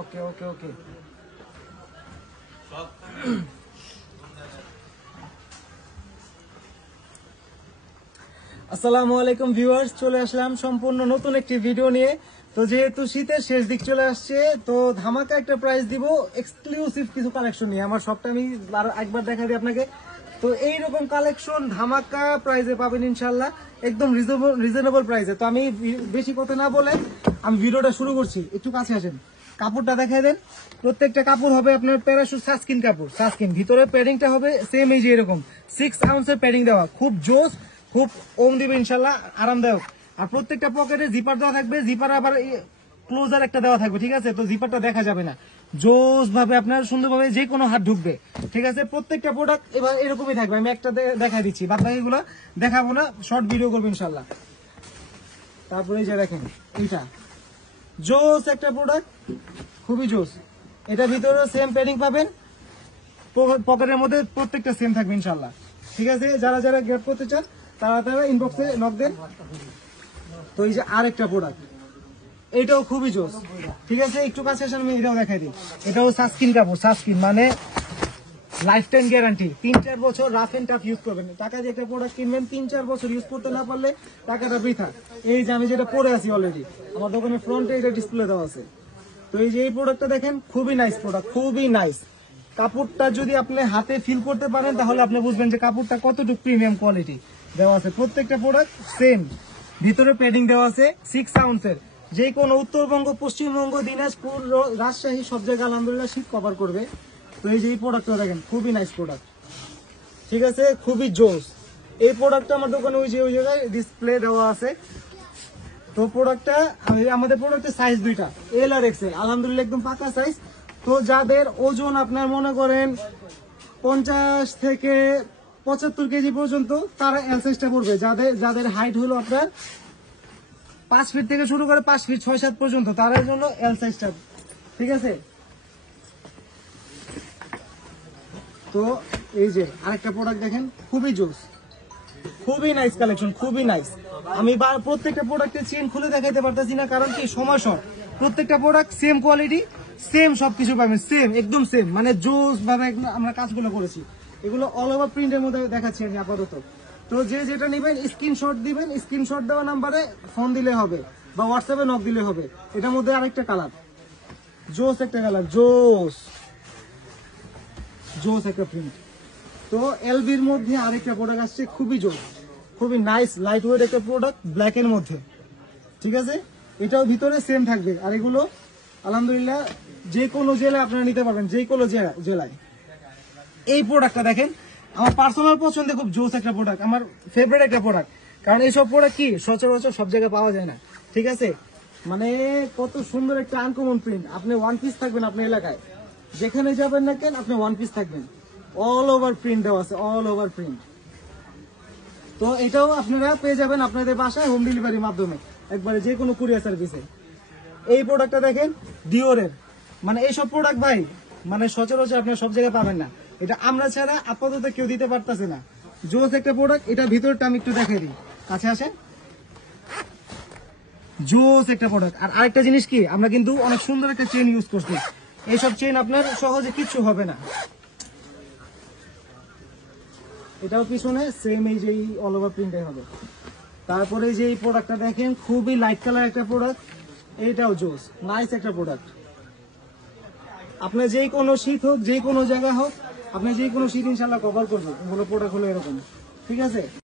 ওকে ওকে ওকে। আসসালামু আলাইকুম ভিউয়ার্স, চলে আসলাম সম্পূর্ণ নতুন একটি ভিডিও নিয়ে। তো যেহেতু শীতের শেষ দিক চলে আসছে, তো ধামাকা একটা প্রাইস দিব এক্সক্লুসিভ কিছু কালেকশন নিয়ে। আমার সবটা আমি একবার দেখা দিই আপনাকে। তো এইরকম কালেকশন ধামাকা প্রাইসে পাবেন ইনশাল্লাহ, একদম রিজনেবল প্রাইসে। তো আমি বেশি কথা না বলে আমি ভিডিওটা শুরু করছি। একটু কাছে আসেন, কাপড়টা দেখাই দেন। প্রত্যেকটা কাপড় হবে আপনার প্যারাশুট সাস্কিন কাপড়, সাস্কিন। ভিতরে প্যাডিংটা হবে সেম এই যে এরকম 6 আউন্সের প্যাডিং দেওয়া, খুব জোস, খুব ওম দিবে ইনশাল্লাহ, আরামদায়ক। আর প্রত্যেকটা পকেটে জিপার দেওয়া থাকবে, জিপার আবার ক্লোজার একটা দেওয়া থাকবে, ঠিক আছে? তো জিপারটা দেখা যাবে না, জোস ভাবে আপনার সুন্দরভাবে যে কোনো হাত ঢুকবে, ঠিক আছে? প্রত্যেকটা প্রোডাক্ট এবার এরকমই থাকবে। আমি একটা দেখাই দিচ্ছি, বাদ বাকিগুলো দেখাবো না, শর্ট ভিডিও করবো ইনশাল্লাহ। তারপরে এই যে দেখেন, এইটা জোস একটা প্রোডাক্ট, খুবই জোস। এটা ভিতরে সেম প্যাডিং পাবেন, পকেটের মধ্যে প্রত্যেকটা সেম থাকবে ইনশাল্লাহ, ঠিক আছে? যারা যারা গ্র্যাব করতে চান তারা তারা ইনবক্সে নক দেন। তো এই যে আরেকটা প্রোডাক্ট, এটাও খুবই জোস, ঠিক আছে? একটু কাছে আসেন, আমি এটাও দেখাই দিই। এটাও সাস্কিন কাপড়, সাস্কিন মানে লাইফ টাইম গ্যারান্টি, 3-4 বছর রাফ এন্ড টাফ ইউজ করবেন। টাকা দিয়ে একটা প্রোডাক্ট কিনবেন, 3-4 বছর ইউজ করতে না পারলে টাকাটা বৃথা। এই যে আমি যেটা পরে আছি অলরেডি, আমার দোকানের ফ্রন্টে এটা ডিসপ্লে দেওয়া আছে। তো এই যে এই প্রোডাক্টটা দেখেন, খুবই নাইস প্রোডাক্ট, খুবই নাইস। কাপড়টা যদি আপনি হাতে ফিল করতে পারেন তাহলে আপনি বুঝবেন যে কাপড়টা কতটুকু প্রিমিয়াম কোয়ালিটি দেওয়া আছে। প্রত্যেকটা প্রোডাক্ট সেম, ভিতরে প্যাডিং দেওয়া আছে 6 আউন্সের। যে কোনো উত্তরবঙ্গ, পশ্চিমবঙ্গ, দিনাজপুর, রাজশাহী সব জায়গায় আলহামদুলিল্লাহ শীত কভার করবে। তো এই যে এই প্রোডাক্টটা দেখেন, খুবই নাইস প্রোডাক্ট, ঠিক আছে? খুবই জোস এই প্রোডাক্টটা। আমার দোকানে ওই জায়গায় ডিসপ্লে দেওয়া আছে। তো প্রোডাক্টটা, আমাদের প্রোডাক্টের সাইজ দুইটা, এল আর এক্সেল, আলহামদুলিল্লাহ একদম পাকা সাইজ। তো যাদের ওজন আপনার মনে করেন 50 থেকে 75 কেজি পর্যন্ত, তারা এল সাইজটা পড়বে। যাদের হাইট হলো আপনার 5 ফিট থেকে শুরু করে 5 ফিট 6-7 পর্যন্ত, তাদের জন্য এল সাইজটা, ঠিক আছে? তো এই যে আরেকটা প্রোডাক্ট দেখেন, খুবই জোস, খুবই নাইস কালেকশন, খুবই নাইস। আমি প্রত্যেকটা প্রোডাক্টের চেন খুলে দেখাইতে পারতেছি না, কারণ কি সময় শর্ট। প্রত্যেকটা প্রোডাক্ট সেম কোয়ালিটি, সেম সবকিছু পাবেন, সেম, একদম সেম, মানে জোস ভাবে আমরা কাজগুলো করেছি। এগুলো অল ওভার প্রিন্টের মধ্যে দেখাচ্ছি আমি আপাতত। তো যে যেটা নেবেন স্ক্রিনশট দিবেন, স্ক্রিনশট দেওয়া নাম্বারে ফোন দিলে হবে বা হোয়াটসঅ্যাপে নক দিলে হবে। এটার মধ্যে আরেকটা কালার, জোস একটা কালার, জোস জোস একটা প্রিন্ট। তো এলবির মধ্যে আরেকটা প্রোডাক্ট আসছে, খুবই জোস, খুবই নাইস, লাইট ওয়েট একটা প্রোডাক্ট, ব্ল্যাক এর মধ্যে, ঠিক আছে? এটাও ভিতরে সেম থাকবে। আর এগুলো আলহামদুলিল্লাহ যে কোনো জেলায় আপনারা নিতে পারবেন, যে কোনো জেলায়। এই প্রোডাক্টটা দেখেন, আমার পার্সোনাল পছন্দে খুব জোস একটা প্রোডাক্ট, আমার ফেভারিট একটা প্রোডাক্ট। কারণ এইসব প্রোডাক্ট কি সচরাচর সব জায়গায় পাওয়া যায় না, ঠিক আছে? মানে কত সুন্দর একটা আনকমন প্রিন্ট। আপনি ওয়ান পিস থাকবেন আপনার এলাকায়, যেখানে যাবেন না কেন আপনি ওয়ান পিস থাকবেন, অল ওভার প্রিন্ট দেওয়া আছে, অল ওভার প্রিন্ট। তো এটাও আপনারা পেয়ে যাবেন আপনাদের বাসায় হোম ডেলিভারির মাধ্যমে, একবারে যে কোনো কুরিয়ার সার্ভিসে। এই প্রোডাক্টটা দেখেন, ডিওরের, মানে এইসব প্রোডাক্ট ভাই মানে সচরাচর আপনারা সব জায়গায় পাবেন না। এটা আমরা ছাড়া আপাতত কেউ দিতে পারতেছে না। জোস একটা প্রোডাক্ট। এটা ভিতরটা আমি একটু দেখাই দিই, কাছে আসেন। জোস একটা প্রোডাক্ট। আর আরেকটা জিনিস কি, আমরা কিন্তু অনেক সুন্দর একটা চেন ইউজ করছি। এইসব চেন আপনার সহজে কিচ্ছু হবে না। এটাও পিছনে সেম এই যে অল ওভার প্রিন্টে হবে। তারপরে যে এই প্রোডাক্টটা দেখেন, খুবই লাইট কালার একটা প্রোডাক্ট, এটাও জোস, নাইস একটা প্রোডাক্ট। আপনার যে কোনো শীত হোক, যে কোনো জায়গা হোক, আপনি যে কোনো শীত ইনশাল্লাহ কভার করবেন, এগুলো প্রোডাক্ট হলো এরকম, ঠিক আছে?